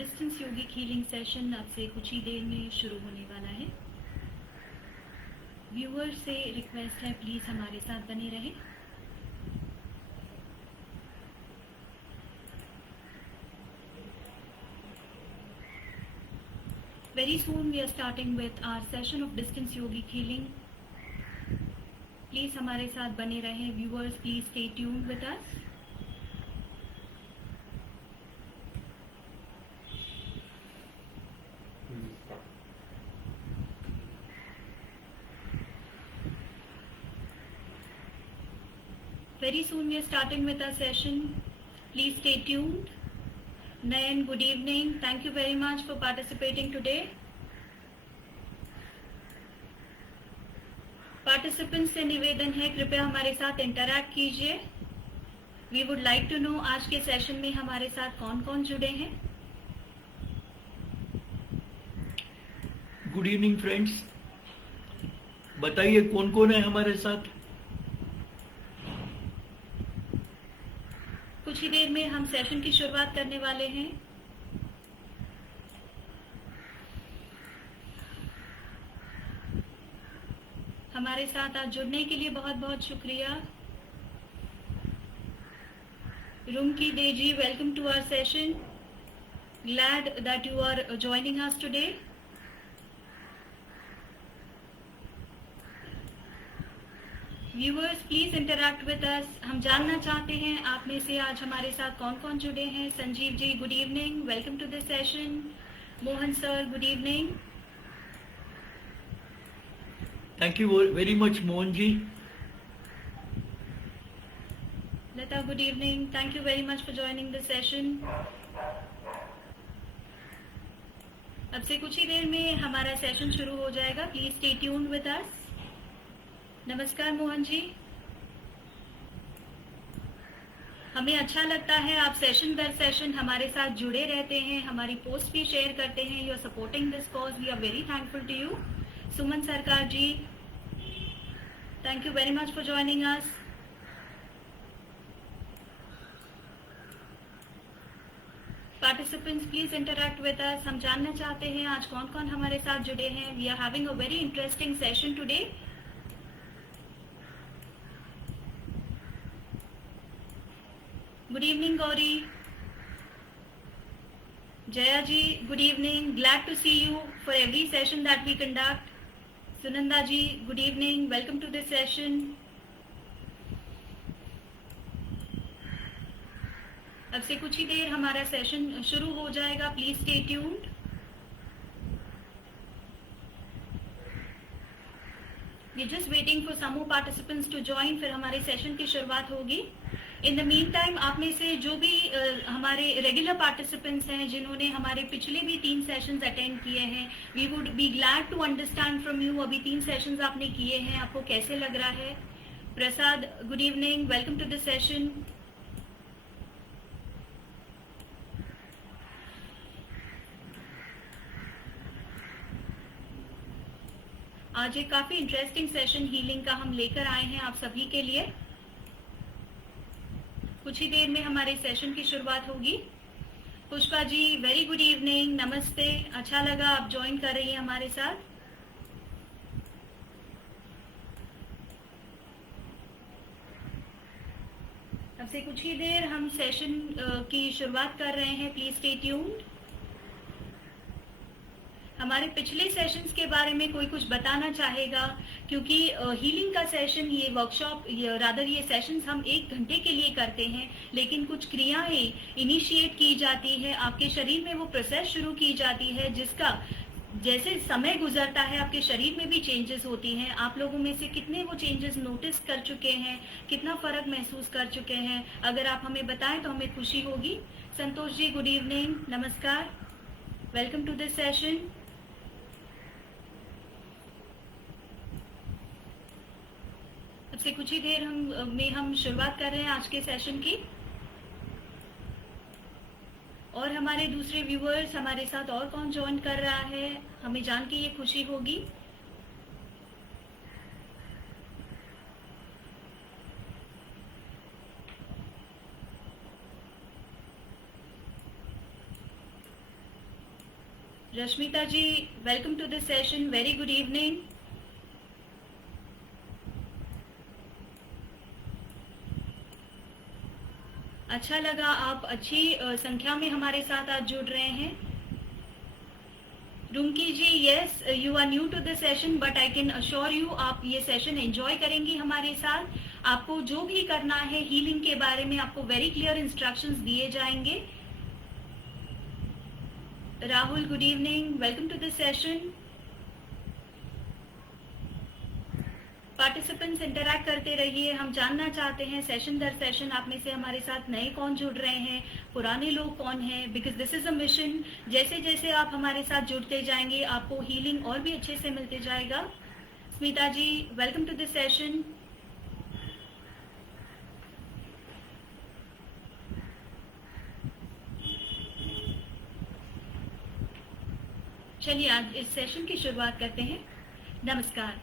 Distance yogic healing session अब से कुछ ही देर में शुरू होने वाला है। व्यूअर से रिक्वेस्ट है, प्लीज़ हमारे साथ बने रहें। Very soon we are starting with our session of distance yogic healing. Please हमारे साथ बने रहें। Viewers please stay tuned with us. Very soon we are starting with our session. Please stay tuned. Nayan, good evening. Thank you very much for participating today. Participants से निवेदन है, कृपया हमारे साथ इंटरैक्ट कीजिए। We would like to know आज के session में हमारे साथ कौन कौन जुड़े हैं। गुड इवनिंग फ्रेंड्स, बताइए कौन कौन है हमारे साथ। कुछ ही देर में हम सेशन की शुरुआत करने वाले हैं। हमारे साथ आज जुड़ने के लिए बहुत बहुत शुक्रिया। रुमकी देजी, welcome to our session. Glad that you are joining us today. Viewers please interact with us. हम जानना चाहते हैं आप में से आज हमारे साथ कौन कौन जुड़े हैं। Sanjeev ji, good evening, welcome to this session. Mohan sir, good evening. Thank you very much Mohan ji. Lata, good evening, thank you very much for joining this session. अब से कुछ ही देर में हमारा सेशन शुरू हो जाएगा। Please stay tuned with us. नमस्कार मोहन जी। हमें अच्छा लगता है आप सेशन दर सेशन हमारे साथ जुड़े रहते हैं, हमारी पोस्ट भी शेयर करते हैं। You are supporting this cause, we are very thankful to you. Suman Sarkar ji, thank you very much for joining us. Participants please interact with us. हम जानना चाहते हैं आज कौन कौन हमारे साथ जुड़े हैं। We are having a very interesting session today. Good evening Gauri. Jaya ji, good evening, glad to see you for every session that we conduct. Sunanda ji, good evening, welcome to this session. अब से कुछ ही देर हमारा सेशन शुरू हो जाएगा। Please stay tuned. We just waiting for some more participants to join, फिर हमारे session की शुरुआत होगी। इन द मीन टाइम आप में से जो भी हमारे रेगुलर पार्टिसिपेंट्स हैं, जिन्होंने हमारे पिछले भी 3 सेशंस अटेंड किए हैं, we would be glad to understand from you. अभी 3 सेशंस आपने किए हैं, आपको कैसे लग रहा है। Prasad, good evening, welcome to this session. आज एक काफी इंटरेस्टिंग सेशन हीलिंग का हम लेकर आए हैं आप सभी के लिए। कुछ ही देर में हमारे सेशन की शुरुआत होगी। Pushpa ji, very good evening, नमस्ते, अच्छा लगा आप ज्वाइन कर रही हैं हमारे साथ। अब से कुछ ही देर हम सेशन की शुरुआत कर रहे हैं। Please stay tuned. हमारे पिछले सेशंस के बारे में कोई कुछ बताना चाहेगा, क्योंकि हीलिंग का सेशन, ये वर्कशॉप, रादर ये सेशंस हम 1 घंटे के लिए करते हैं, लेकिन कुछ क्रियाएं इनिशिएट की जाती है, आपके शरीर में वो प्रोसेस शुरू की जाती है, जिसका जैसे समय गुजरता है आपके शरीर में भी चेंजेस होती हैं। आप लोगों में से कितने वो चेंजेस नोटिस कर चुके हैं, कितना फर्क महसूस कर चुके हैं, अगर आप हमें बताएं तो हमें खुशी होगी। संतोष जी, गुड इवनिंग, नमस्कार, वेलकम टू दिस सेशन। अब से कुछ ही देर हम शुरुआत कर रहे हैं आज के सेशन की। और हमारे दूसरे व्यूअर्स हमारे साथ और कौन ज्वाइन कर रहा है, हमें जान के ये खुशी होगी। Rashmita ji, welcome to this session, very good evening. अच्छा लगा आप अच्छी संख्या में हमारे साथ आज जुड़ रहे हैं। Rumki ji, yes you are new to the session but I can assure you आप ये सेशन एंजॉय करेंगी हमारे साथ। आपको जो भी करना है हीलिंग के बारे में आपको वेरी क्लियर इंस्ट्रक्शंस दिए जाएंगे। Rahul, good evening, welcome to the session. Participants interact करते रहिए, हम जानना चाहते हैं सेशन दर सेशन आप में से हमारे साथ नए कौन जुड़ रहे हैं, पुराने लोग कौन हैं, because this is a mission. जैसे जैसे आप हमारे साथ जुड़ते जाएंगे आपको हीलिंग और भी अच्छे से मिलते जाएगा। स्मिता जी, वेलकम टू दिस सेशन। चलिए आज इस सेशन की शुरुआत करते हैं। नमस्कार,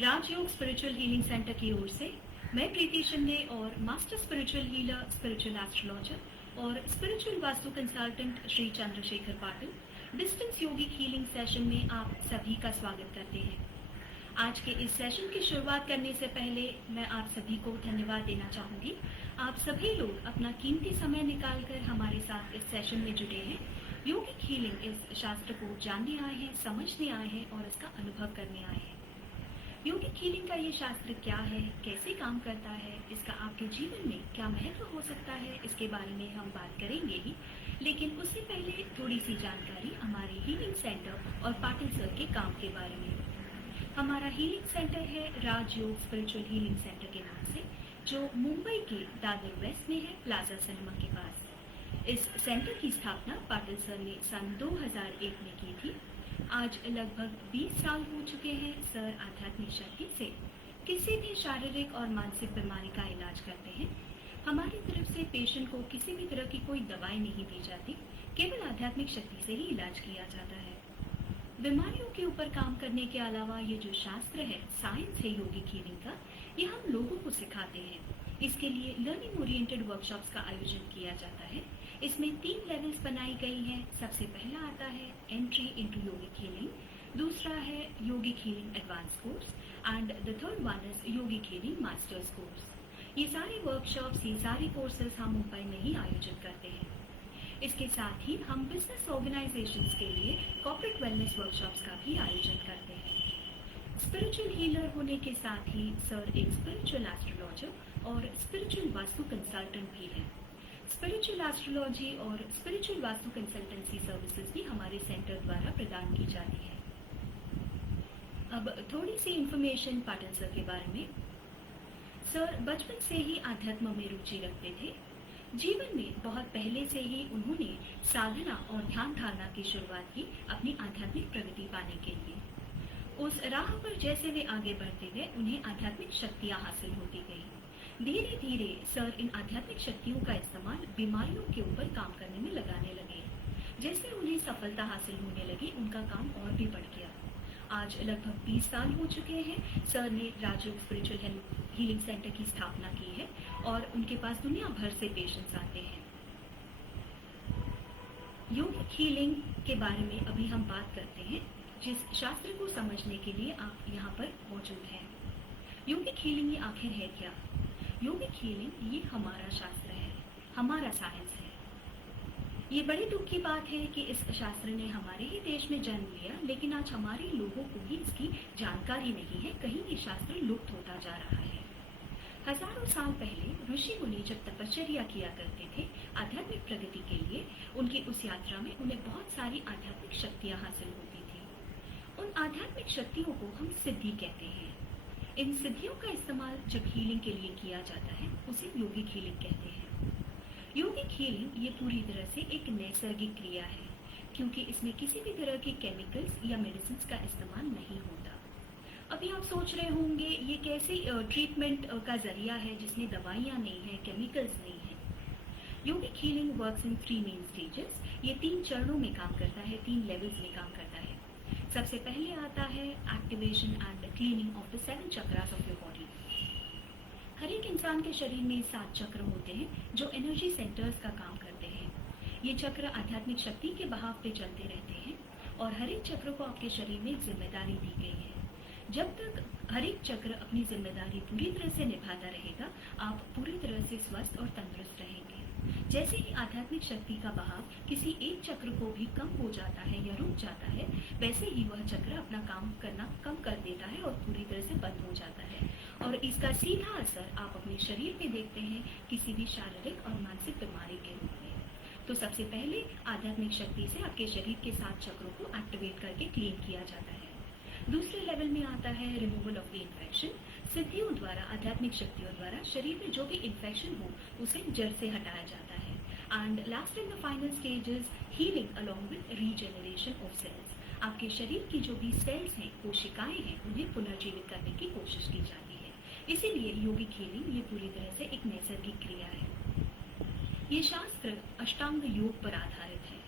राजयोग स्पिरिचुअल हीलिंग सेंटर की ओर से मैं प्रीति शिंदे और master spiritual healer, spiritual astrologer और spiritual vastu consultant Shri Chandrashekhar Patil distance yogic healing session में आप सभी का स्वागत करते हैं। आज के इस सेशन की शुरुआत करने से पहले मैं आप सभी को धन्यवाद देना चाहूंगी। आप सभी लोग अपना कीमती समय निकालकर हमारे साथ इस सेशन में जुटे हैं। योगिक हीलिंग इस शास्त्र को जानने आए हैं, समझने आए हैं और इसका अनुभव करने आए हैं। योगिक हीलिंग का ये शास्त्र क्या है, कैसे काम करता है, इसका आपके जीवन में क्या महत्व हो सकता है, इसके बारे में हम बात करेंगे ही। लेकिन उससे पहले थोड़ी सी जानकारी हमारे हीलिंग सेंटर और पाटिल सर के काम के बारे में। हमारा हीलिंग सेंटर है राजयोग स्पिरिचुअल हीलिंग सेंटर के नाम से, जो मुंबई के दादर वेस्ट में है, प्लाजा सिनेमा के पास। इस सेंटर की स्थापना पाटिल सर ने सन 2001 में की थी। आज लगभग 20 साल हो चुके हैं सर आध्यात्मिक शक्ति से किसी भी शारीरिक और मानसिक बीमारी का इलाज करते हैं। हमारी तरफ से पेशेंट को किसी भी तरह की कोई दवाई नहीं दी जाती, केवल आध्यात्मिक शक्ति से ही इलाज किया जाता है। बीमारियों के ऊपर काम करने के अलावा ये जो शास्त्र है, साइंस है योगिक हीलिंग का, ये हम लोगों को सिखाते हैं। इसके लिए लर्निंग ओरिएंटेड वर्कशॉप्स का आयोजन किया जाता है। इसमें 3 लेवल्स बनाई गई हैं। सबसे पहला आता है एंट्री इनटू योगिक हीलिंग, दूसरा है yogic healing advance course and the third one is yogic healing masters course. ये सारे वर्कशॉप्स, ये सारे कोर्सेज हम मुंबई में ही आयोजित करते हैं। इसके साथ ही हम बिजनेस ऑर्गेनाइजेशंस के लिए कॉर्पोरेट वेलनेस वर्कशॉप्स का भी आयोजन करते हैं। स्पिरिचुअल हीलर होने के साथ ही सर एक स्पिरिचुअल एस्ट्रोलॉजर और स्पिरिचुअल वास्तु कंसल्टेंट भी हैं। स्पिरिचुअल एस्ट्रोलॉजी और स्पिरिचुअल वास्तु कंसल्टेंसी सर्विसेज भी हमारे सेंटर द्वारा प्रदान की जाती है। अब थोड़ी सी इंफॉर्मेशन पाटिल सर के बारे में। सर बचपन से ही आध्यात्म में रुचि रखते थे। जीवन में बहुत पहले से ही उन्होंने साधना और ध्यान धारणा की शुरुआत की अपनी आध्यात्मिक प्रगति पाने के लिए। उस राह पर जैसे वे आगे बढ़ते गए उन्हें आध्यात्मिक शक्तियां हासिल होती गई। धीरे धीरे सर इन आध्यात्मिक शक्तियों का इस्तेमाल बीमारियों के ऊपर काम करने में लगाने लगे। जैसे उन्हें सफलता हासिल होने लगी उनका काम और भी बढ़ गया। आज लगभग 20 साल हो चुके हैं सर ने राजयोग स्पिरिचुअल हीलिंग सेंटर की स्थापना की है और उनके पास दुनिया भर से पेशेंट्स आते हैं। योगिक हीलिंग के बारे में अभी हम बात करते हैं, जिस शास्त्र को समझने के लिए आप यहाँ पर मौजूद हैं। योगिक हीलिंग ये आखिर है क्या? योगिक हीलिंग ये हमारा शास्त्र है, हमारा साइंस है। ये बड़े दुख की बात है कि इस शास्त्र ने हमारे ही देश में जन्म लिया, लेकिन आज हमारे लोगों को भी इसकी जानकारी नहीं है। कहीं ये शास्त्र लुप्त होता जा रहा है। हजारों साल पहले ऋषि मुनि जब तपश्चर्या किया करते थे आध्यात्मिक प्रगति के लिए, उनकी उस यात्रा में उन्हें बहुत सारी आध्यात्मिक शक्तियां हासिल होती थी। उन आध्यात्मिक शक्तियों को हम सिद्धि कहते हैं। इन सिद्धियों का इस्तेमाल जब हीलिंग के लिए किया जाता है उसे योगिक हीलिंग कहते हैं। योगिक हीलिंग ये पूरी तरह से एक नैसर्गिक क्रिया है, क्योंकि इसमें किसी भी तरह के केमिकल्स या मेडिसिन का इस्तेमाल नहीं होता। अभी आप सोच रहे होंगे ये कैसे ट्रीटमेंट का जरिया है जिसमें दवाइयाँ नहीं है, केमिकल्स नहीं है। Yogic healing works in 3 main stages. ये 3 चरणों में काम करता है, 3 लेवल्स में काम करता है। सबसे पहले आता है activation and cleaning of the 7 chakras of your body. हर एक इंसान के शरीर में 7 चक्र होते हैं जो एनर्जी सेंटर्स का काम करते हैं। ये चक्र आध्यात्मिक शक्ति के बहाव पे चलते रहते हैं और हर एक चक्र को आपके शरीर में एक जिम्मेदारी दी गई है। जब तक हर एक चक्र अपनी जिम्मेदारी पूरी तरह से निभाता रहेगा, आप पूरी तरह से स्वस्थ और तंदुरुस्त रहेंगे। जैसे ही आध्यात्मिक शक्ति का बहाव किसी एक चक्र को भी कम हो जाता है या रुक जाता है, वैसे ही वह चक्र अपना काम करना कम कर देता है और पूरी तरह से बंद हो जाता है। और इसका सीधा असर आप अपने शरीर में देखते हैं, किसी भी शारीरिक और मानसिक बीमारी के रूप में। तो सबसे पहले आध्यात्मिक शक्ति से आपके शरीर के 7 चक्रों को एक्टिवेट करके क्लीन किया जाता है। दूसरे लेवल में आता है रिमूवल ऑफ द इन्फेक्शन। सिद्धियों द्वारा, आध्यात्मिक शक्तियों द्वारा शरीर में जो भी इन्फेक्शन हो उसे जड़ से हटाया जाता है। And last and the final stage is healing along with regeneration of cells. आपके शरीर की जो भी सेल्स हैं, कोशिकाएं हैं, उन्हें पुनर्जीवित करने की कोशिश की जाती है। इसीलिए योगिक हीलिंग ये पूरी तरह से एक नैसर्गिक क्रिया है। ये शास्त्र अष्टांग योग पर आधारित है।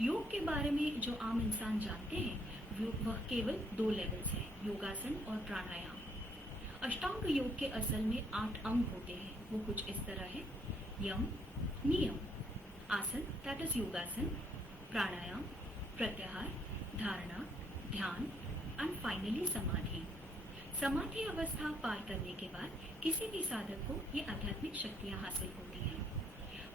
योग के बारे में जो आम इंसान जानते हैं वह केवल 2 लेवल्स हैं, योगासन और प्राणायाम। अष्टांग योग के असल में 8 अंग होते हैं। वो कुछ इस तरह है: यम, नियम, आसन दैट इज योगासन, प्राणायाम, प्रत्याहार, धारणा, ध्यान एंड फाइनली समाधि। समाधि अवस्था पार करने के बाद किसी भी साधक को ये आध्यात्मिक शक्तियां हासिल होती हैं।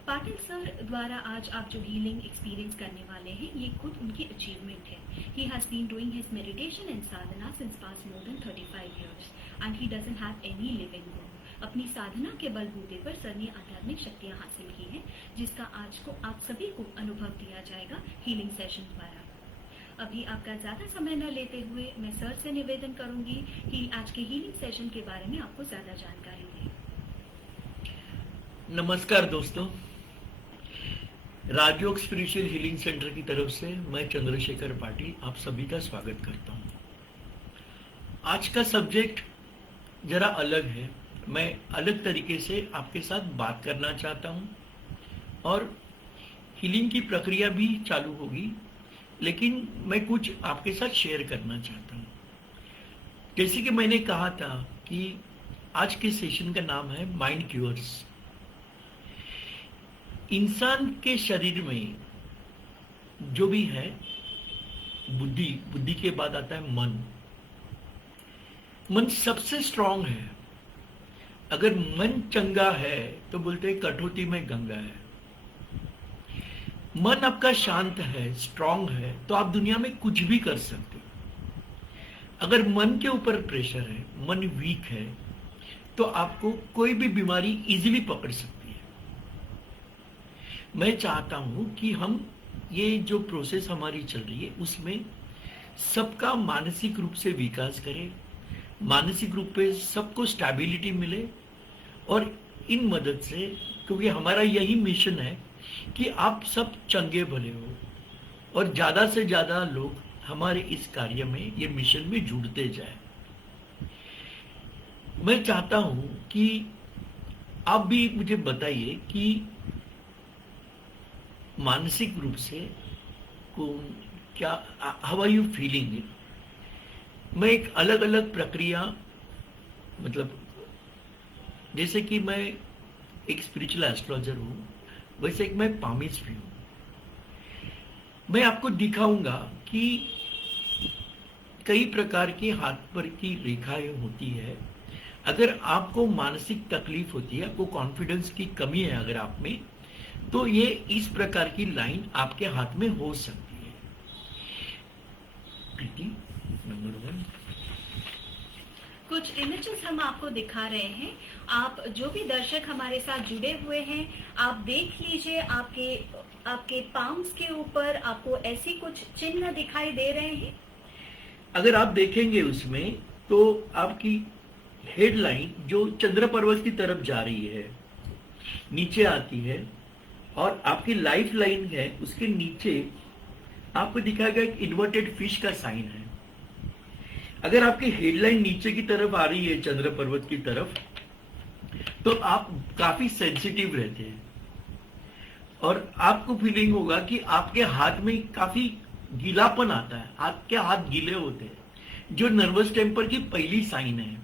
पाटिल सर द्वारा आज आप जो हीलिंग एक्सपीरियंस करने वाले हैं, ये खुद उनकी अचीवमेंट है। He has been doing his meditation and sadhana since past more than 35 years and he doesn't have any living room. अपनी साधना के बलबूते पर सर ने आध्यात्मिक शक्तियां हासिल की हैं, जिसका आज को आप सभी को अनुभव दिया जाएगा हीलिंग सेशन द्वारा। अभी आपका ज्यादा समय न लेते हुए मैं सर से निवेदन करूंगी कि आज के हीलिंग सेशन के बारे में आपको ज्यादा जानकारी दें। नमस्कार दोस्तों, राजयोग स्पिरिचुअल हीलिंग सेंटर की तरफ से मैं चंद्रशेखर पाटिल आप सभी का स्वागत करता हूं। आज का सब्जेक्ट जरा अलग है। मैं अलग तरीके से आपके साथ बात करना चाहता हूं और हीलिंग की प्रक्रिया भी चालू होगी, लेकिन मैं कुछ आपके साथ शेयर करना चाहता हूं। जैसे कि मैंने कहा था कि आज के सेशन का नाम है माइंड क्यूअर्स। इंसान के शरीर में जो भी है, बुद्धि के बाद आता है मन। मन सबसे स्ट्रांग है। अगर मन चंगा है तो बोलते हैं कठौती में गंगा है। मन आपका शांत है, स्ट्रांग है, तो आप दुनिया में कुछ भी कर सकते हो। अगर मन के ऊपर प्रेशर है, मन वीक है, तो आपको कोई भी बीमारी इजीली पकड़ सकती है। मैं चाहता हूं कि हम ये जो प्रोसेस हमारी चल रही है उसमें सबका मानसिक रूप से विकास करें, मानसिक रूप पे सबको स्टेबिलिटी मिले, और इन मदद से, क्योंकि हमारा यही मिशन है कि आप सब चंगे भले हो और ज्यादा से ज्यादा लोग हमारे इस कार्य में, ये मिशन में जुड़ते जाए। मैं चाहता हूं कि आप भी मुझे बताइए कि मानसिक रूप से क्या, how are you feeling it. मैं एक अलग अलग प्रक्रिया, मतलब जैसे कि मैं एक स्पिरिचुअल एस्ट्रोलॉजर हूं, वैसे एक मैं पामिस्ट भी हूं। मैं आपको दिखाऊंगा कि कई प्रकार की हाथ पर की रेखाएं होती है। अगर आपको मानसिक तकलीफ होती है, आपको कॉन्फिडेंस की कमी है अगर आप में, तो ये इस प्रकार की लाइन आपके हाथ में हो सकती है। नंबर 1, कुछ इमेजेस हम आपको दिखा रहे हैं। आप जो भी दर्शक हमारे साथ जुड़े हुए हैं, आप देख लीजिए, आपके पाम्स के ऊपर आपको ऐसी कुछ चिन्ह दिखाई दे रहे हैं। अगर आप देखेंगे उसमें तो आपकी हेडलाइन जो चंद्र पर्वत की तरफ जा रही है, नीचे आती है, और आपकी लाइफ लाइन है, उसके नीचे आपको दिखाएगा एक इन्वर्टेड फिश का साइन है। अगर आपकी हेडलाइन नीचे की तरफ आ रही है, चंद्र पर्वत की तरफ, तो आप काफी सेंसिटिव रहते हैं और आपको फीलिंग होगा कि आपके हाथ में काफी गीलापन आता है, आपके हाथ गीले होते हैं, जो नर्वस टेम्पर की पहली साइन है।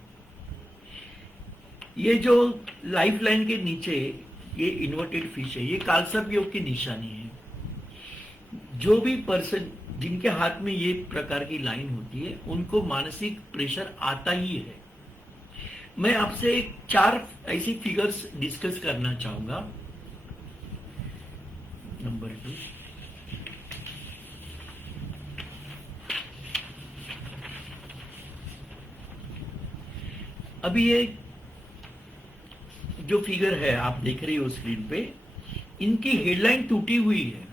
ये जो लाइफ लाइन के नीचे ये इन्वर्टेड फिश है, ये कालसर्प योग की निशानी है। जो भी पर्सन जिनके हाथ में ये प्रकार की लाइन होती है उनको मानसिक प्रेशर आता ही है। मैं आपसे 4 ऐसी फिगर्स डिस्कस करना चाहूंगा। नंबर 2, अभी ये जो फिगर है आप देख रही हो स्क्रीन पे, इनकी हेडलाइन टूटी हुई है।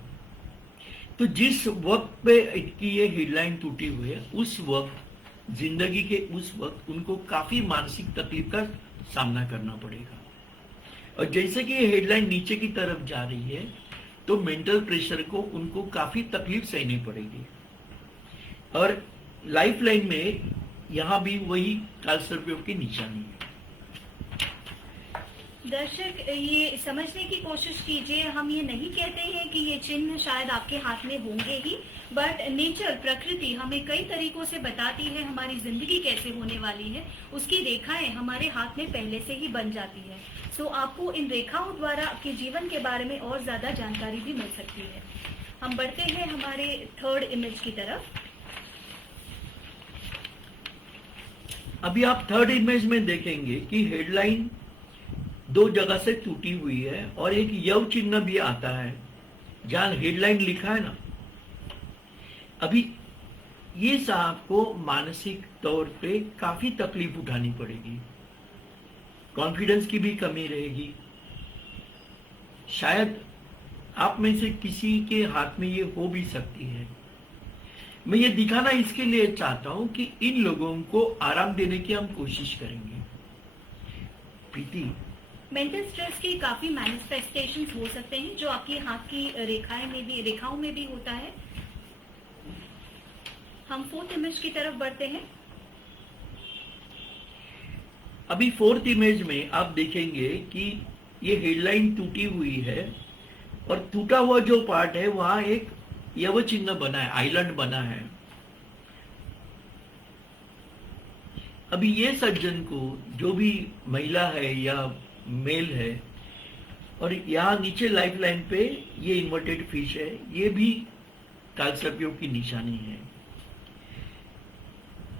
तो जिस वक्त पे इनकी ये हेडलाइन टूटी हुई है, उस वक्त जिंदगी के उस वक्त उनको काफी मानसिक तकलीफ का सामना करना पड़ेगा। और जैसे कि ये हेडलाइन नीचे की तरफ जा रही है तो मेंटल प्रेशर को उनको काफी तकलीफ सहनी पड़ेगी। और लाइफ लाइन में यहां भी वही कालसर्प की निशानी है। दर्शक ये समझने की कोशिश कीजिए, हम ये नहीं कहते हैं कि ये चिन्ह शायद आपके हाथ में होंगे ही, बट नेचर, प्रकृति हमें कई तरीकों से बताती है हमारी जिंदगी कैसे होने वाली है। उसकी रेखाएं हमारे हाथ में पहले से ही बन जाती है। सो आपको इन रेखाओं द्वारा आपके जीवन के बारे में और ज्यादा जानकारी भी मिल सकती है। हम बढ़ते हैं हमारे 3rd इमेज की तरफ। अभी आप 3rd इमेज में देखेंगे कि हेडलाइन 2 जगह से टूटी हुई है और एक यव चिन्ह भी आता है जहां हेडलाइन लिखा है ना। अभी ये साहब को मानसिक तौर पे काफी तकलीफ उठानी पड़ेगी, कॉन्फिडेंस की भी कमी रहेगी। शायद आप में से किसी के हाथ में ये हो भी सकती है। मैं ये दिखाना इसके लिए चाहता हूं कि इन लोगों को आराम देने की हम कोशिश करेंगे। प्रीति, मेंटल स्ट्रेस के काफी मैनिफेस्टेशंस हो सकते हैं जो आपके हाथ की रेखाओं में भी होता है। हम 4th इमेज की तरफ बढ़ते हैं। अभी 4th इमेज में आप देखेंगे कि ये हेडलाइन टूटी हुई है और टूटा हुआ जो पार्ट है वहां एक यव चिन्ह बना है, आइलैंड बना है। अभी ये सज्जन को, जो भी महिला है या मेल है, और यहाँ नीचे लाइफ लाइन पे ये इन्वर्टेड फिश है, ये भी कालसर्पियों की निशानी है।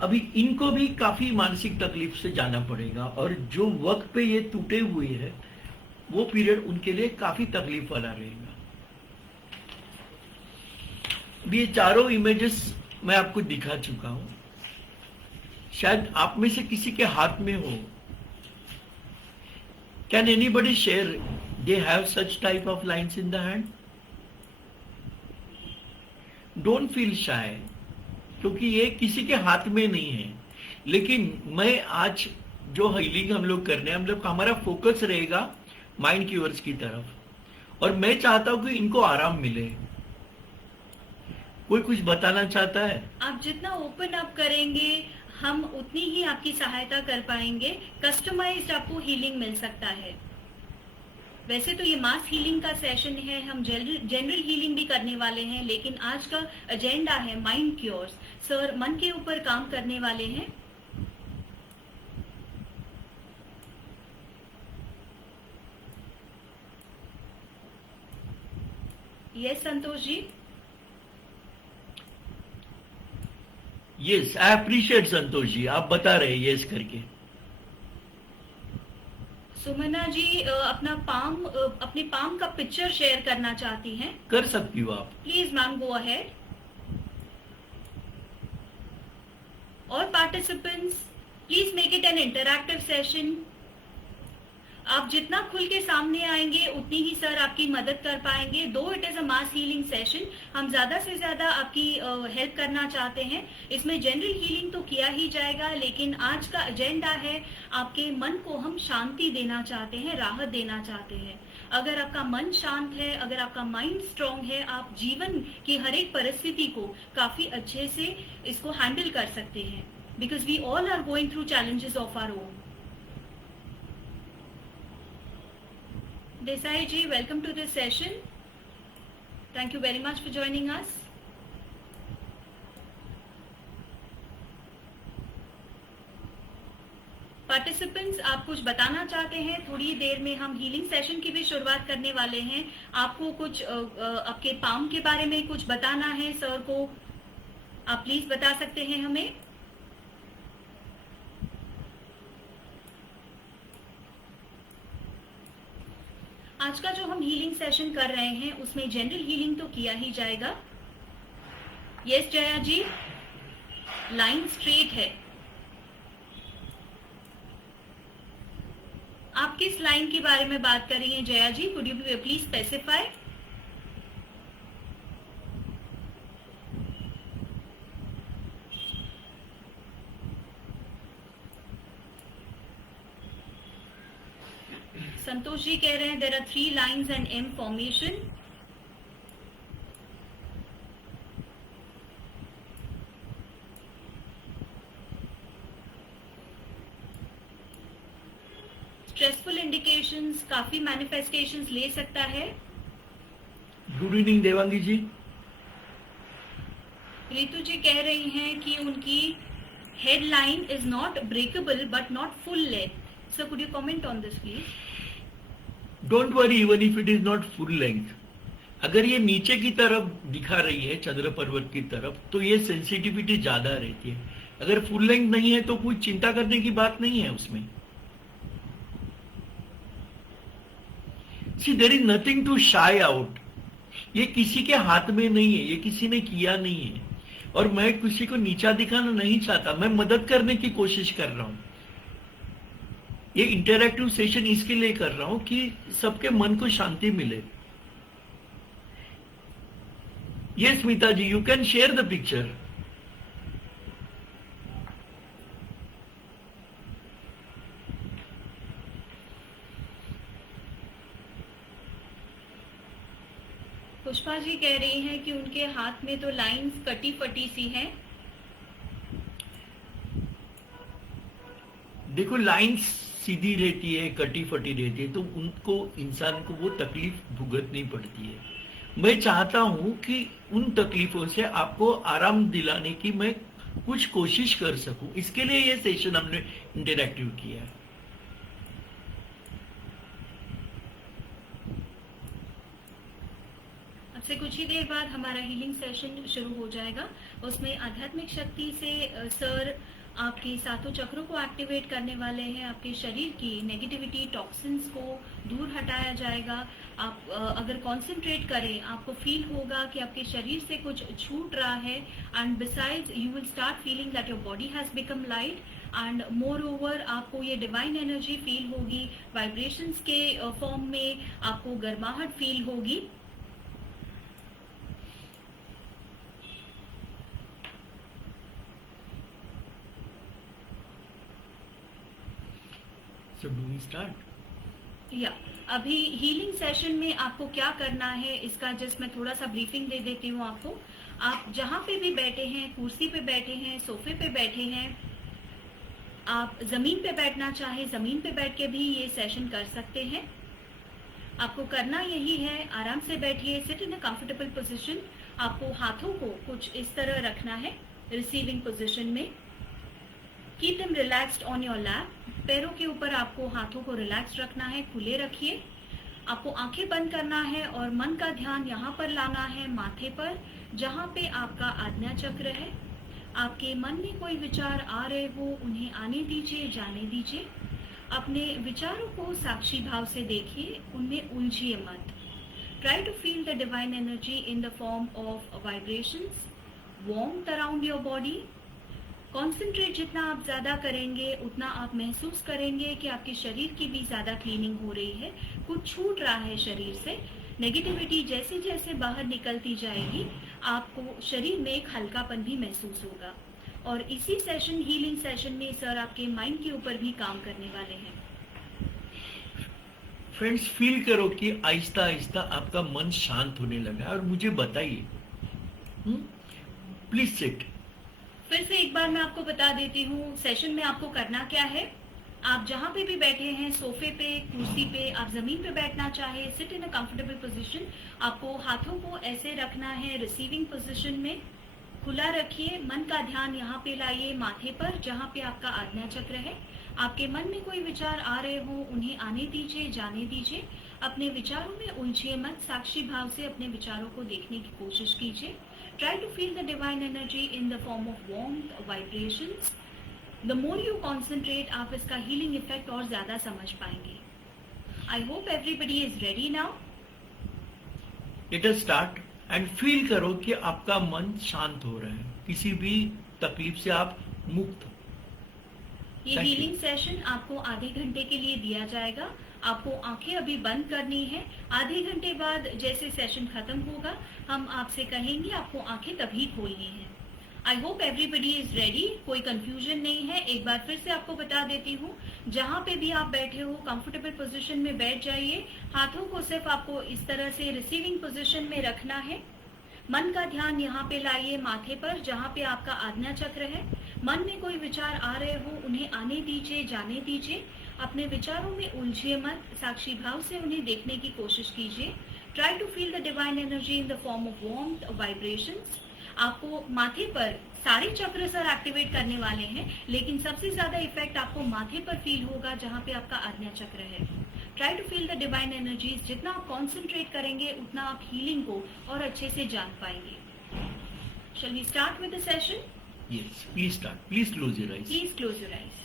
अभी इनको भी काफी मानसिक तकलीफ से जाना पड़ेगा और जो वक्त पे ये टूटे हुए है वो पीरियड उनके लिए काफी तकलीफ वाला रहेगा। अभी ये चारों इमेजेस मैं आपको दिखा चुका हूं, शायद आप में से किसी के हाथ में हो। Can anybody share they have such type of lines in the hand? Don't feel shy, क्योंकि ये किसी के हाथ में नहीं है। लेकिन मैं आज जो हीलिंग हम लोग कर रहे हैं, हम लोग का हमारा फोकस रहेगा माइंड क्यूअर्स की तरफ, और मैं चाहता हूं कि इनको आराम मिले। कोई कुछ बताना चाहता है? आप जितना ओपन अप करेंगे हम उतनी ही आपकी सहायता कर पाएंगे। कस्टमाइज्ड आपको हीलिंग मिल सकता है। वैसे तो ये मास हीलिंग का सेशन है, हम जनरल हीलिंग भी करने वाले हैं, लेकिन आज का एजेंडा है माइंड क्योर्स। सर मन के ऊपर काम करने वाले हैं। Yes Santosh ji. Yes, I appreciate Santosh ji, आप बता रहे हैं यस करके। सुमना जी अपने पाम का पिक्चर शेयर करना चाहती हैं। कर सकती हो आप। Please ma'am go ahead. और participants please make it an interactive session. आप जितना खुल के सामने आएंगे उतनी ही सर आपकी मदद कर पाएंगे। दो it is a mass healing session, हम ज्यादा से ज्यादा आपकी हेल्प करना चाहते हैं। इसमें जनरल हीलिंग तो किया ही जाएगा, लेकिन आज का एजेंडा है आपके मन को हम शांति देना चाहते हैं, राहत देना चाहते हैं। अगर आपका मन शांत है, अगर आपका माइंड स्ट्रांग है, आप जीवन की हर एक परिस्थिति को काफी अच्छे से इसको हैंडल कर सकते हैं, because we all are going through challenges of our own. Desai ji, welcome to this session. Thank you very much for joining us. Participants आप कुछ बताना चाहते हैं? थोड़ी देर में हम हीलिंग सेशन की भी शुरुआत करने वाले हैं। आपको कुछ आपके पाम के बारे में कुछ बताना है सर को, आप प्लीज बता सकते हैं हमें। आज का जो हम हीलिंग सेशन कर रहे हैं उसमें जनरल हीलिंग तो किया ही जाएगा। यस जया जी, लाइन स्ट्रेट है। आप किस लाइन के बारे में बात कर रही हैं Jaya ji? Could you please specify? Santosh ji कह रहे हैं there are 3 lines and M formation. Stressful indications, काफी मैनिफेस्टेशंस ले सकता है। Good evening Devangi ji. रितु जी कह रही हैं कि उनकी headline is not breakable but not full length. So could you comment on this please? Don't worry even if it is not full length. अगर ये नीचे की तरफ दिखा रही है चंद्र पर्वत की तरफ तो ये सेंसिटिविटी ज्यादा रहती है। अगर फुल लेंथ नहीं है तो कोई चिंता करने की बात नहीं है उसमें। सी देयर इज नथिंग टू शाई आउट। ये किसी के हाथ में नहीं है, ये किसी ने किया नहीं है और मैं किसी को नीचा दिखाना नहीं चाहता। मैं मदद करने की कोशिश कर रहा हूं। ये इंटरैक्टिव सेशन इसके लिए कर रहा हूं कि सबके मन को शांति मिले। ये Smita ji, you can share the picture. Pushpa ji कह रही हैं कि उनके हाथ में तो लाइंस कटी फटी सी हैं। देखो लाइंस सीधी रहती है, कटी फटी रहती है तो उनको इंसान को वो तकलीफ भुगतनी पड़ती है। मैं चाहता हूं कि उन तकलीफों से आपको आराम दिलाने की मैं कुछ कोशिश कर सकूं। इसके लिए ये सेशन हमने इंटरैक्टिव किया है। अब से कुछ ही देर बाद हमारा हीलिंग सेशन शुरू हो जाएगा। उसमें आध्यात्मिक शक्ति से सर आपके सातों चक्रों को एक्टिवेट करने वाले हैं। आपके शरीर की नेगेटिविटी, टॉक्सिन्स को दूर हटाया जाएगा। आप अगर कंसंट्रेट करें आपको फील होगा कि आपके शरीर से कुछ छूट रहा है and besides you will start feeling that your body has become light and more over आपको ये डिवाइन एनर्जी फील होगी। वाइब्रेशंस के फॉर्म में आपको गर्माहट फील होगी। So do we start? या अभी हीलिंग सेशन में आपको क्या करना है इसका जस्ट मैं थोड़ा सा ब्रीफिंग दे देती हूँ आपको। आप जहाँ पे भी बैठे हैं, कुर्सी पे बैठे हैं, सोफे पे बैठे हैं, आप जमीन पे बैठना चाहे जमीन पे बैठ के भी ये सेशन कर सकते हैं। आपको करना यही है, आराम से बैठिए, sit in a comfortable position. आपको हाथों को कुछ इस तरह रखना है रिसीविंग पोजीशन में। Keep them relaxed on your lap. पैरों के ऊपर आपको हाथों को रिलैक्स रखना है, खुले रखिए। आपको आंखें बंद करना है और मन का ध्यान यहाँ पर लाना है माथे पर, जहाँ पे आपका आज्ञा चक्र है। आपके मन में कोई विचार आ रहे हो उन्हें आने दीजिए, जाने दीजिए। अपने विचारों को साक्षी भाव से देखिए, उनमें उलझिए मत। Try to feel the divine energy in the form of vibrations, warmth around your body. Concentrate जितना आप ज्यादा करेंगे उतना आप महसूस करेंगे कि आपके शरीर की भी ज्यादा क्लीनिंग हो रही है, कुछ छूट रहा है शरीर से। नेगेटिविटी जैसे जैसे बाहर निकलती जाएगी आपको शरीर में एक हल्कापन भी महसूस होगा। और इसी सेशन, हीलिंग सेशन में सर आपके माइंड के ऊपर भी काम करने वाले हैं। फ्रेंड्स, फील करो कि आहिस्ता आहिस्ता आपका मन शांत होने लगा और मुझे बताइए। Please sit. फिर से एक बार मैं आपको बता देती हूँ सेशन में आपको करना क्या है। आप जहाँ पे भी बैठे हैं, सोफे पे, कुर्सी पे, आप जमीन पे बैठना चाहे, sit in a comfortable position. आपको हाथों को ऐसे रखना है रिसीविंग पोजीशन में, खुला रखिए। मन का ध्यान यहाँ पे लाइए माथे पर, जहाँ पे आपका आज्ञा चक्र है। आपके मन में कोई विचार आ रहे हो उन्हें आने दीजिए, जाने दीजिए। अपने विचारों में उलझिए मत, साक्षी भाव से अपने विचारों को देखने की कोशिश कीजिए। Try to feel the divine energy in the form of warmth, vibrations. The more you concentrate, आप इसका हीलिंग इफेक्ट और ज्यादा समझ पाएंगे। I hope everybody is ready now. Let us start and feel करो कि आपका मन शांत हो रहा है, किसी भी तकलीफ से आप मुक्त हो। ये Thank you. हीलिंग सेशन आपको आधे घंटे के लिए दिया जाएगा। आपको आंखें अभी बंद करनी है। आधे घंटे बाद जैसे सेशन खत्म होगा, हम आपसे कहेंगे आपको आंखें तभी खोलनी है। आई होप एवरीबडी इज रेडी, कोई कंफ्यूजन नहीं है। एक बार फिर से आपको बता देती हूँ, जहाँ पे भी आप बैठे हो कंफर्टेबल पोजीशन में बैठ जाइए। हाथों को सिर्फ आपको इस तरह से रिसीविंग पोजीशन में रखना है। मन का ध्यान यहाँ पे लाइए माथे पर, जहाँ पे आपका आज्ञा चक्र है। मन में कोई विचार आ रहे हो, उन्हें आने दीजिए, जाने दीजिए। अपने विचारों में उलझिए मत, साक्षी भाव से उन्हें देखने की कोशिश कीजिए। Try to feel the divine energy in the form of warmth, vibrations. आपको माथे पर सारे चक्र सर एक्टिवेट करने वाले हैं, लेकिन सबसे ज्यादा इफेक्ट आपको माथे पर फील होगा, जहाँ पे आपका आज्ञा चक्र है। Try to feel the divine energies. जितना आप कॉन्सेंट्रेट करेंगे, उतना आप हीलिंग को और अच्छे से जान पाएंगे। Shall we start with the session? Yes, please start. Please close your eyes. Please close your eyes.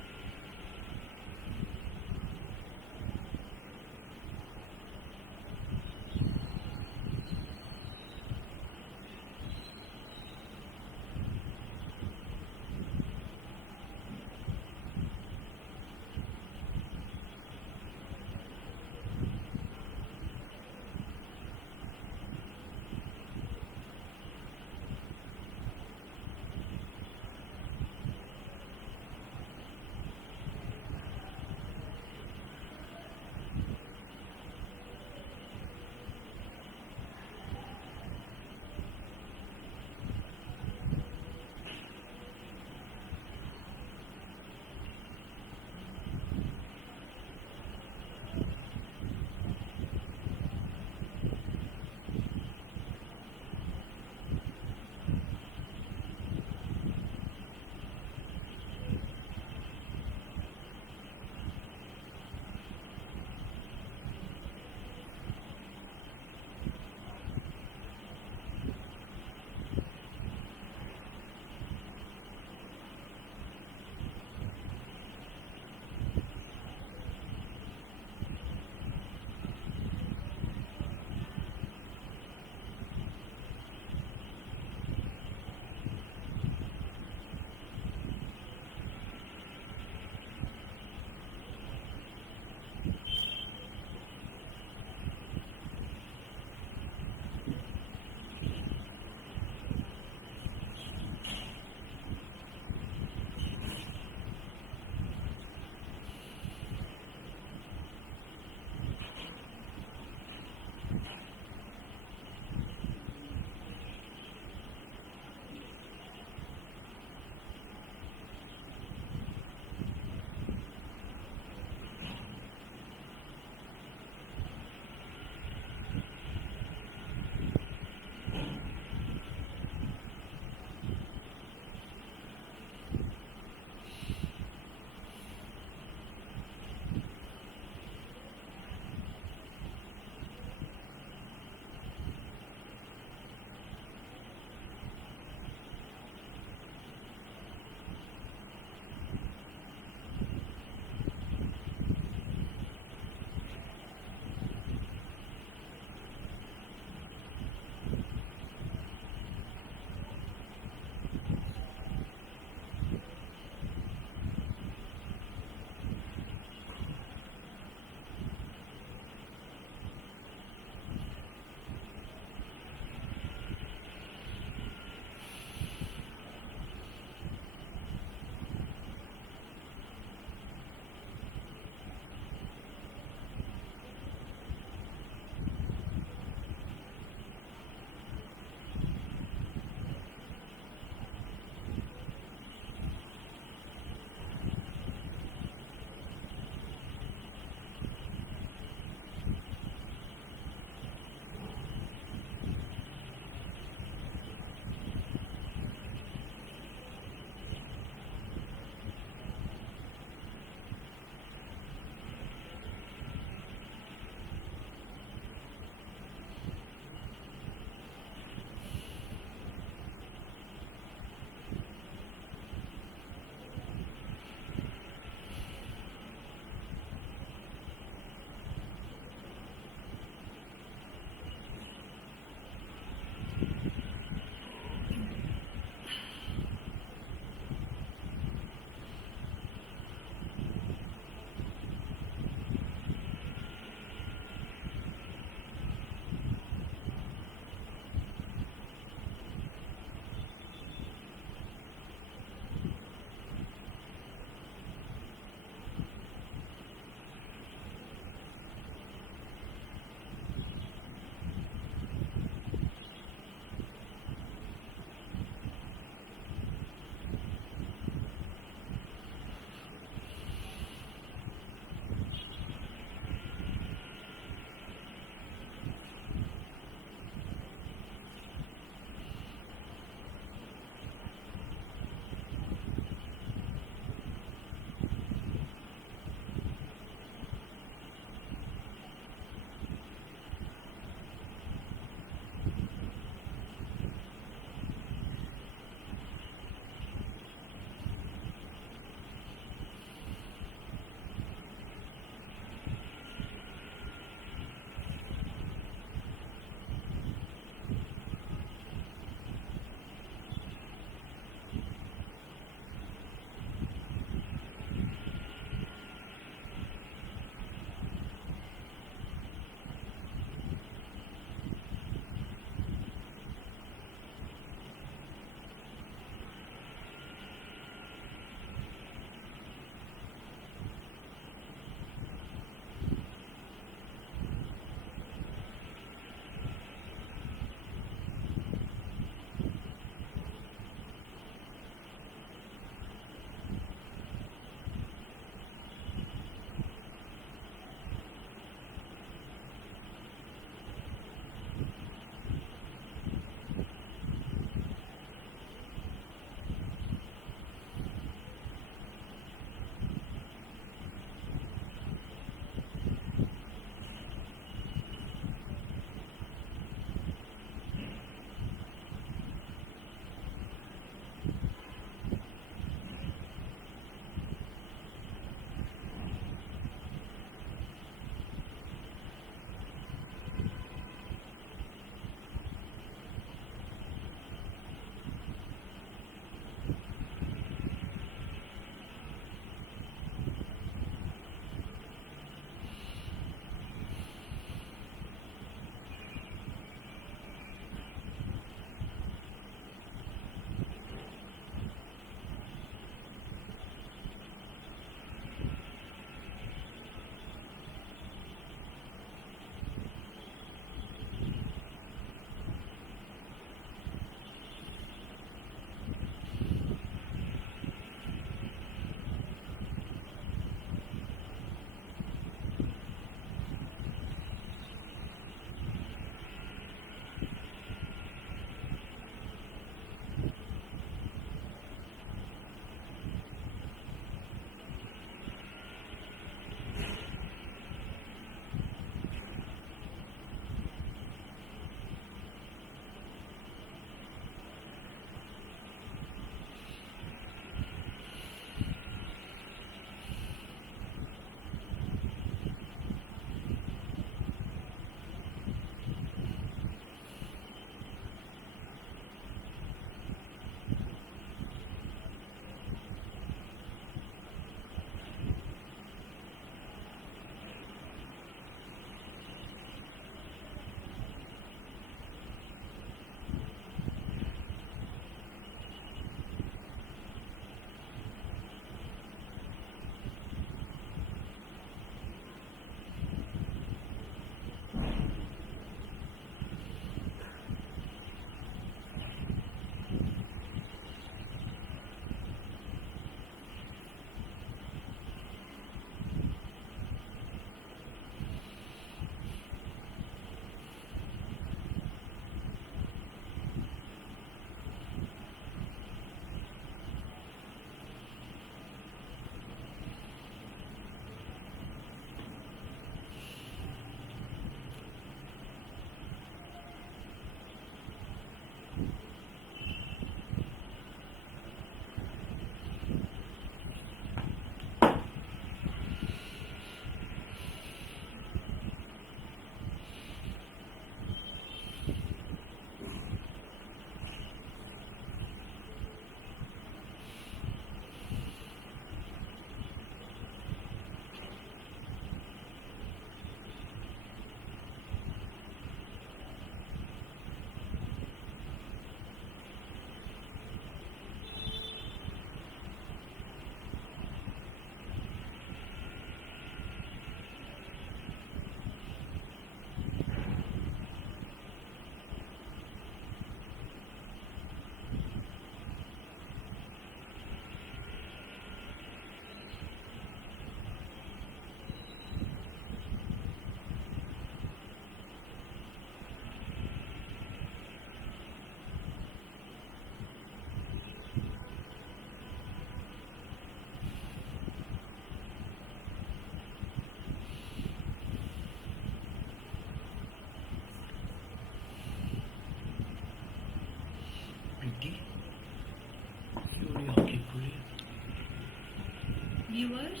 Viewers,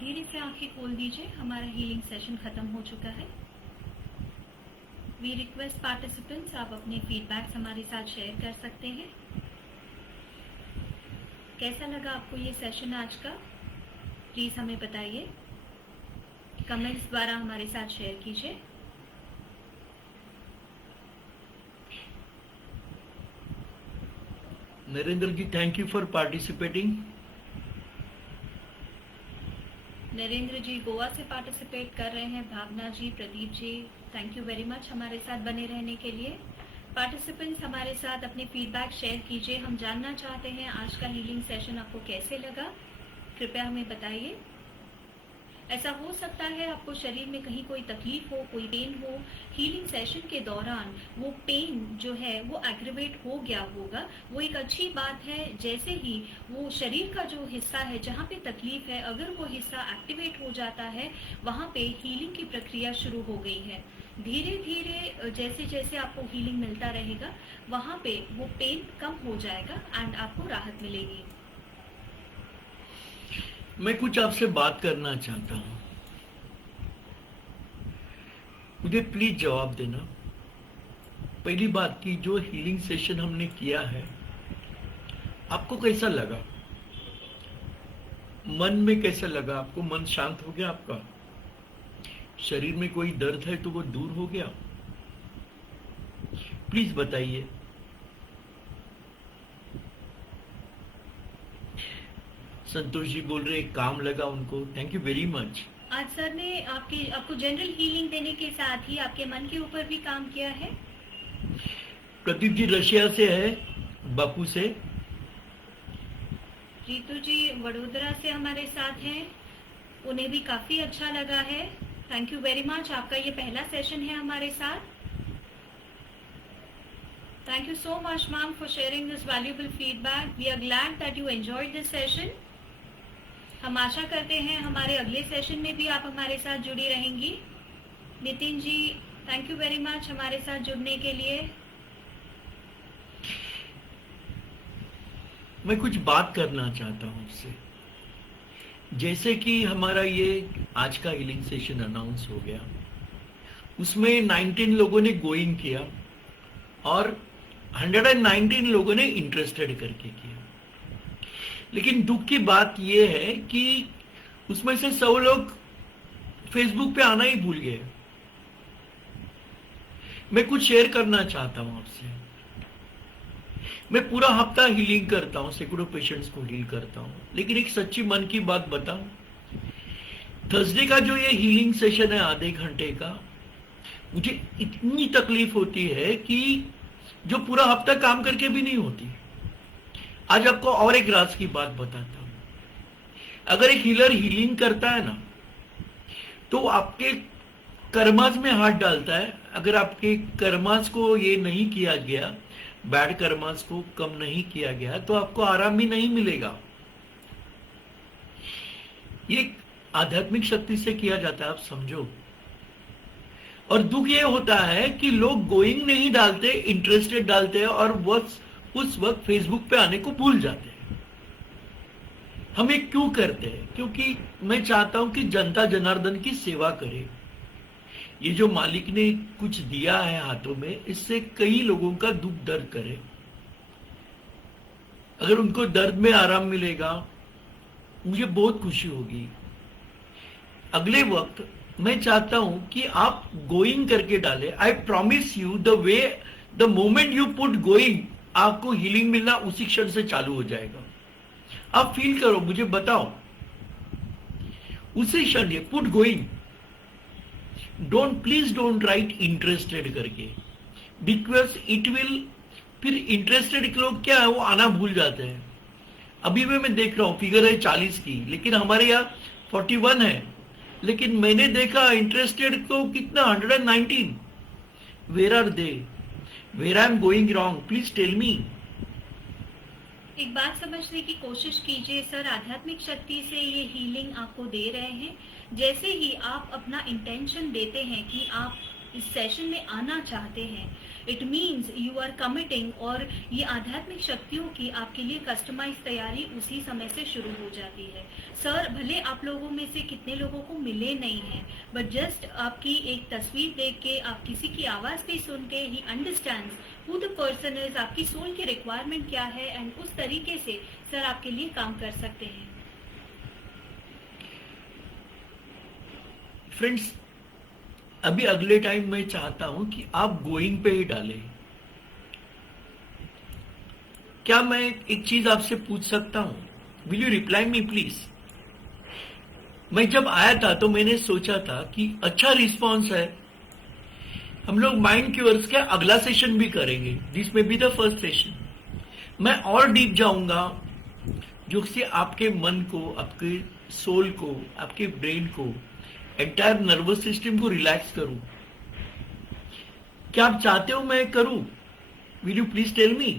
धीरे से आंखें खोल दीजिए, हमारा हीलिंग सेशन खत्म हो चुका है। वी रिक्वेस्ट पार्टिसिपेंट्स, आप अपने फीडबैक्स हमारे साथ शेयर कर सकते हैं। कैसा लगा आपको ये सेशन आज का? प्लीज़ हमें बताइए, कमेंट्स द्वारा हमारे साथ शेयर कीजिए। Narendra ji, thank you for participating. Narendra ji Goa से पार्टिसिपेट कर रहे हैं। Bhavna ji, Pradeep ji, thank you very much हमारे साथ बने रहने के लिए। पार्टिसिपेंट्स हमारे साथ अपने फीडबैक शेयर कीजिए। हम जानना चाहते हैं आज का हीलिंग सेशन आपको कैसे लगा, कृपया हमें बताइए। ऐसा हो सकता है आपको शरीर में कहीं कोई तकलीफ हो, कोई पेन हो, हीलिंग सेशन के दौरान वो पेन जो है वो एग्रीवेट हो गया होगा। वो एक अच्छी बात है। जैसे ही वो शरीर का जो हिस्सा है जहाँ पे तकलीफ है, अगर वो हिस्सा एक्टिवेट हो जाता है, वहाँ पे हीलिंग की प्रक्रिया शुरू हो गई है। धीरे धीरे जैसे जैसे आपको हीलिंग मिलता रहेगा, वहाँ पे वो पेन कम हो जाएगा एंड आपको राहत मिलेगी। मैं कुछ आपसे बात करना चाहता हूं, मुझे प्लीज जवाब देना। पहली बात की, जो हीलिंग सेशन हमने किया है आपको कैसा लगा? मन में कैसा लगा आपको? मन शांत हो गया आपका? शरीर में कोई दर्द है तो वो दूर हो गया? प्लीज बताइए। संतोष जी बोल रहे काम लगा उनको, थैंक यू वेरी मच। आज सर ने आपको जनरल हीलिंग देने के साथ ही आपके मन के ऊपर भी काम किया है। प्रदीप जी रशिया से है, बापू से। रितु जी वडोदरा से हमारे साथ हैं, उन्हें भी काफी अच्छा लगा है। थैंक यू वेरी मच, आपका ये पहला सेशन है हमारे साथ। Thank you so much ma'am for sharing this valuable feedback. We are glad that you enjoyed this session. हम आशा करते हैं हमारे अगले सेशन में भी आप हमारे साथ जुड़ी रहेंगी। Nitin ji, thank you very much हमारे साथ जुड़ने के लिए। मैं कुछ बात करना चाहता हूं आपसे। जैसे कि हमारा ये आज का हीलिंग सेशन अनाउंस हो गया, उसमें 19 लोगों ने गोइंग किया और 119 लोगों ने इंटरेस्टेड करके किया। लेकिन दुख की बात यह है कि उसमें से 100 लोग फेसबुक पे आना ही भूल गए। मैं कुछ शेयर करना चाहता हूं आपसे। मैं पूरा हफ्ता हीलिंग करता हूं, सैकड़ों पेशेंट्स को हील करता हूं, लेकिन एक सच्ची मन की बात बताऊं, थर्सडे का जो ये हीलिंग सेशन है आधे घंटे का, मुझे इतनी तकलीफ होती है कि जो पूरा हफ्ता काम करके भी नहीं होती। आज आपको और एक राज की बात बताता हूं। अगर एक हीलर हीलिंग करता है ना, तो आपके कर्मास में हाथ डालता है। अगर आपके कर्मास को ये नहीं किया गया, बैड कर्मास को कम नहीं किया गया, तो आपको आराम भी नहीं मिलेगा। ये आध्यात्मिक शक्ति से किया जाता है, आप समझो। और दुख ये होता है कि लोग गोइंग नहीं डालते, इंटरेस्टेड डालते हैं और उस वक्त फेसबुक पे आने को भूल जाते हैं। हम ये क्यों करते हैं? क्योंकि मैं चाहता हूं कि जनता जनार्दन की सेवा करे। ये जो मालिक ने कुछ दिया है हाथों में, इससे कई लोगों का दुख दर्द करे। अगर उनको दर्द में आराम मिलेगा, मुझे बहुत खुशी होगी। अगले वक्त मैं चाहता हूं कि आप गोइंग करके डालें। I promise you, the moment you put going, आपको हीलिंग मिलना उसी क्षण से चालू हो जाएगा। आप फील करो, मुझे बताओ, उसी क्षण ये put going. Please don't write interested करके, बिकॉज इट विल, फिर इंटरेस्टेड के लोग क्या है, वो आना भूल जाते हैं। अभी मैं देख रहा हूं फिगर है 40 की, लेकिन हमारे यहाँ 41 है। लेकिन मैंने देखा इंटरेस्टेड को कितना, 119। Where are they? Where I am going wrong? Please tell me. एक बात समझने की कोशिश कीजिए सर, आध्यात्मिक शक्ति से ये हीलिंग आपको दे रहे हैं। जैसे ही आप अपना इंटेंशन देते हैं कि आप इस सेशन में आना चाहते हैं, it means you are committing, और ये आध्यात्मिक शक्तियों की आपके लिए कस्टमाइज तैयारी उसी समय से शुरू हो जाती है। सर भले आप लोगों में से कितने लोगों को मिले नहीं हैं, बट जस्ट आपकी एक तस्वीर देख के, आप किसी की आवाज भी सुन के he understands who the person is, आपकी सोल की रिक्वायरमेंट क्या है, एंड उस तरीके से सर आपके लिए काम कर सकते हैं। फ्रेंड्स, अभी अगले टाइम मैं चाहता हूं कि आप गोइंग पे ही डालें। क्या मैं एक चीज आपसे पूछ सकता हूं? Will you reply me please? मैं जब आया था तो मैंने सोचा था कि अच्छा रिस्पॉन्स है, हम लोग माइंड क्यूअर्स का अगला सेशन भी करेंगे, दिस में बी द फर्स्ट सेशन। मैं और डीप जाऊंगा, जो से आपके मन को, आपके सोल को, आपके ब्रेन को, एंटायर नर्वस सिस्टम को रिलैक्स करूं। क्या आप चाहते हो मैं करूं? Will you please tell me?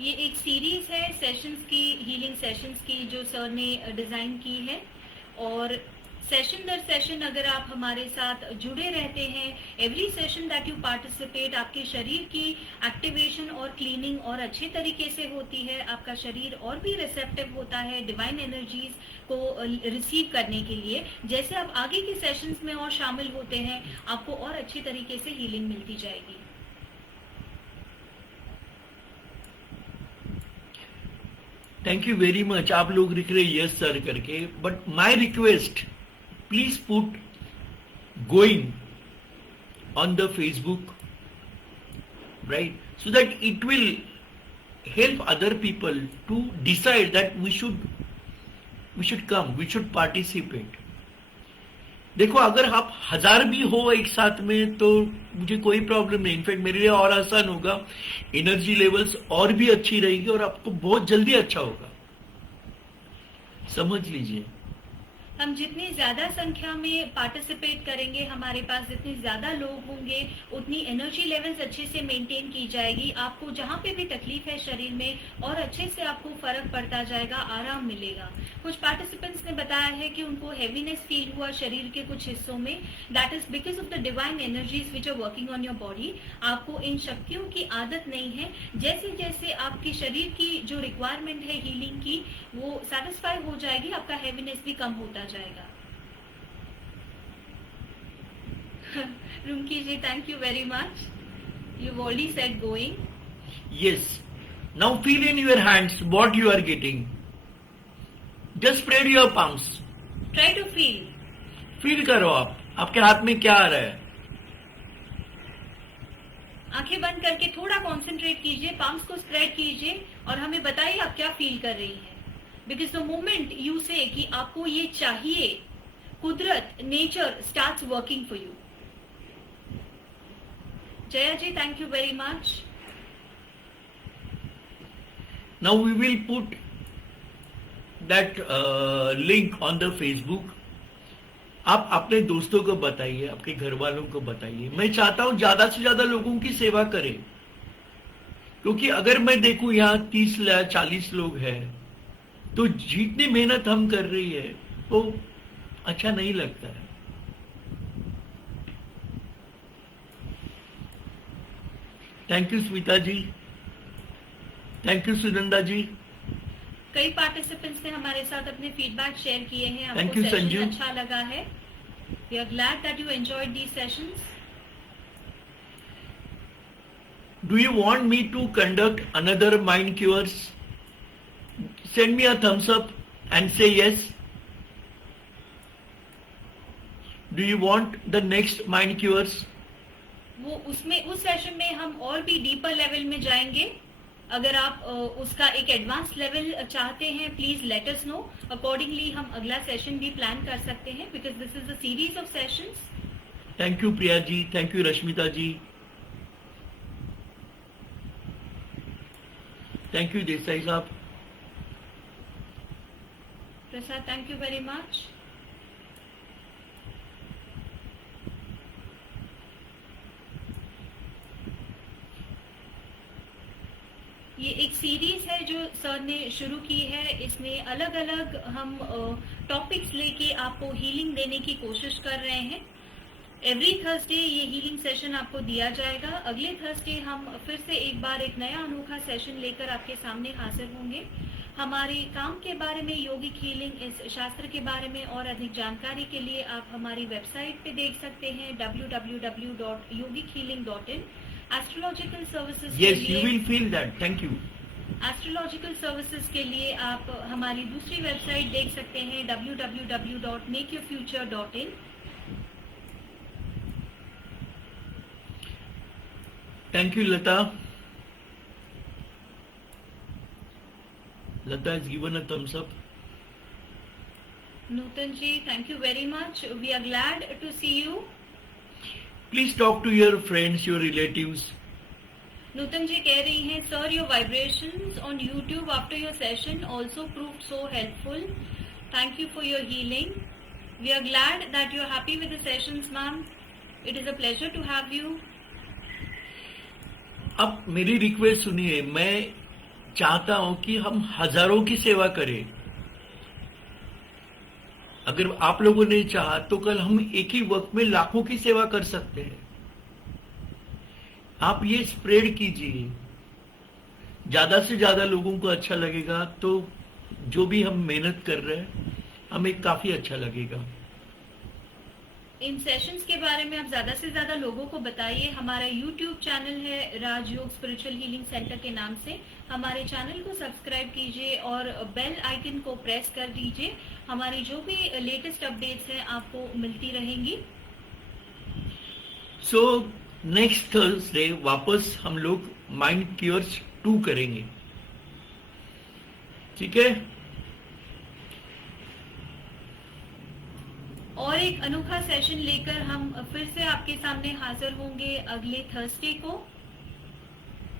ये एक सीरीज है सेशंस की, हीलिंग सेशंस की, जो सर ने डिजाइन की है, और सेशन दर सेशन अगर आप हमारे साथ जुड़े रहते हैं, every session that you participate, आपके शरीर की एक्टिवेशन और क्लीनिंग और अच्छे तरीके से होती है, आपका शरीर और भी रिसेप्टिव होता है डिवाइन एनर्जीज को रिसीव करने के लिए। जैसे आप आगे के सेशंस में और शामिल होते हैं, आपको और अच्छी तरीके से हीलिंग मिलती जाएगी। Thank you very much. आप लोग लिख रहे यस सर करके, but my request, please put going on the Facebook, right? So that it will help other people to decide that we should come, we should participate. देखो, अगर आप 1000 भी हो एक साथ में तो मुझे कोई प्रॉब्लम नहीं, इनफैक्ट मेरे लिए और आसान होगा, एनर्जी लेवल्स और भी अच्छी रहेगी और आपको बहुत जल्दी अच्छा होगा। समझ लीजिए, हम जितनी ज्यादा संख्या में पार्टिसिपेट करेंगे, हमारे पास जितने ज्यादा लोग होंगे, उतनी एनर्जी लेवल्स अच्छे से मेंटेन की जाएगी। आपको जहाँ पे भी तकलीफ है शरीर में, और अच्छे से आपको फर्क पड़ता जाएगा, आराम मिलेगा। कुछ पार्टिसिपेंट्स ने बताया है कि उनको हैवीनेस फील हुआ शरीर के कुछ हिस्सों में, that is because of the divine energies which are working on your body. आपको इन शक्तियों की आदत नहीं है। जैसे जैसे आपके शरीर की जो रिक्वायरमेंट है हीलिंग की, वो सेटिस्फाई हो जाएगी, आपका हैवीनेस भी कम होता जाएगा। Rumki ji, thank you very much. You already said going. yes. Now feel in your hands what you are getting. Just spread your palms. Try to feel. Feel करो आप, आपके हाथ में क्या आ रहा है। आंखें बंद करके थोड़ा कंसंट्रेट कीजिए, पाम्स को स्प्रेड कीजिए और हमें बताइए आप क्या फील कर रही हैं। बिकॉज द मोमेंट यू से कि आपको ये चाहिए, कुदरत, nature starts working for you. Jaya ji, thank you very much. Now we will put that link on the Facebook. आप अपने दोस्तों को बताइए, आपके घर वालों को बताइए। मैं चाहता हूं ज्यादा से ज्यादा लोगों की सेवा करें, क्योंकि अगर मैं देखूं यहाँ 30 या 40 लोग हैं, तो जितनी मेहनत हम कर रही है वो अच्छा नहीं लगता है। Thank you Smita ji, thank you Sunanda ji. कई पार्टिसिपेंट्स ने हमारे साथ अपने फीडबैक शेयर किए हैं। Thank आपको you, सेशन संजू। अच्छा लगा है। We are glad that you enjoyed these sessions. Do you want me to conduct another mind cures? Send me a thumbs up and say yes. Do you want the next mind cures? वो उसमें, उस session में हम और भी deeper level में जाएंगे। अगर आप उसका एक एडवांस लेवल चाहते हैं, please let us know. Accordingly हम अगला सेशन भी प्लान कर सकते हैं, because this is a series of sessions. Thank you Priya ji, thank you Rashmita ji, thank you Desai साहब। Prasad, thank you very much. ये एक सीरीज है जो सर ने शुरू की है। इसमें अलग अलग हम टॉपिक्स लेके आपको हीलिंग देने की कोशिश कर रहे हैं। एवरी थर्सडे ये हीलिंग सेशन आपको दिया जाएगा। अगले थर्सडे हम फिर से एक बार एक नया अनोखा सेशन लेकर आपके सामने हाजिर होंगे। हमारे काम के बारे में, यौगिक हीलिंग इस शास्त्र के बारे में और अधिक जानकारी के लिए आप हमारी वेबसाइट पे देख सकते हैं www.yogikhealing.in। एस्ट्रोलॉजिकल सर्विसेज के Yes, you लिए will feel that. Thank you. Astrological services के लिए आप हमारी दूसरी वेबसाइट देख सकते हैं www.makeyourfuture.in। Thank you, Lata. Lata has given a thumbs up. Nutan ji, thank you very much. We are glad to see you. Please talk to your friends, your relatives. Nutan ji कह रही हैं, sir your vibrations on YouTube after your session also proved so helpful. Thank you for your healing. We are glad that you are happy with the sessions ma'am. It is a pleasure to have you. अब मेरी request सुनिए, मैं चाहता हूं कि हम हजारों की सेवा करें। अगर आप लोगों ने चाहा तो कल हम एक ही वक्त में लाखों की सेवा कर सकते हैं। आप ये स्प्रेड कीजिए, ज्यादा से ज्यादा लोगों को अच्छा लगेगा तो जो भी हम मेहनत कर रहे हैं हमें काफी अच्छा लगेगा। इन सेशंस के बारे में आप ज्यादा से ज्यादा लोगों को बताइए। हमारा यूट्यूब चैनल है राजयोग स्पिरिचुअल हीलिंग सेंटर के नाम से। हमारे चैनल को सब्सक्राइब कीजिए और बेल आइकन को प्रेस कर दीजिए। हमारी जो भी लेटेस्ट अपडेट्स हैं आपको मिलती रहेंगी। सो नेक्स्ट थर्सडे वापस हम लोग माइंड क्योर्स 2 करेंगे, ठीक है? और एक अनोखा सेशन लेकर हम फिर से आपके सामने हाजिर होंगे अगले थर्सडे को।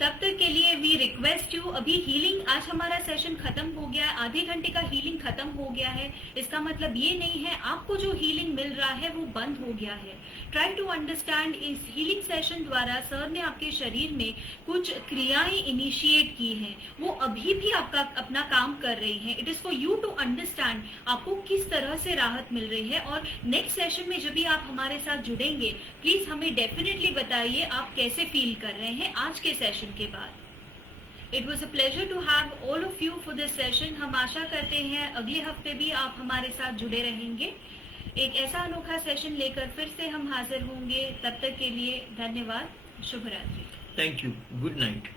तब तक के लिए वी रिक्वेस्ट यू, अभी हीलिंग, आज हमारा सेशन खत्म हो गया है, आधे घंटे का हीलिंग खत्म हो गया है। इसका मतलब ये नहीं है आपको जो हीलिंग मिल रहा है वो बंद हो गया है। ट्राई टू अंडरस्टैंड, इस हीलिंग सेशन द्वारा सर ने आपके शरीर में कुछ क्रियाएं इनिशिएट की हैं, वो अभी भी आपका अपना काम कर रही हैं। It is for you to understand आपको किस तरह से राहत मिल रही है। और नेक्स्ट सेशन में जब भी आप हमारे साथ जुड़ेंगे, प्लीज हमें डेफिनेटली बताइए आप कैसे फील कर रहे हैं आज के सेशन के बाद। It was a pleasure to have all of you for this session. हम आशा करते हैं अगले हफ्ते भी आप हमारे साथ जुड़े रहेंगे। एक ऐसा अनोखा सेशन लेकर फिर से हम हाजिर होंगे। तब तक के लिए धन्यवाद। शुभ रात्रि। Thank you. Good night.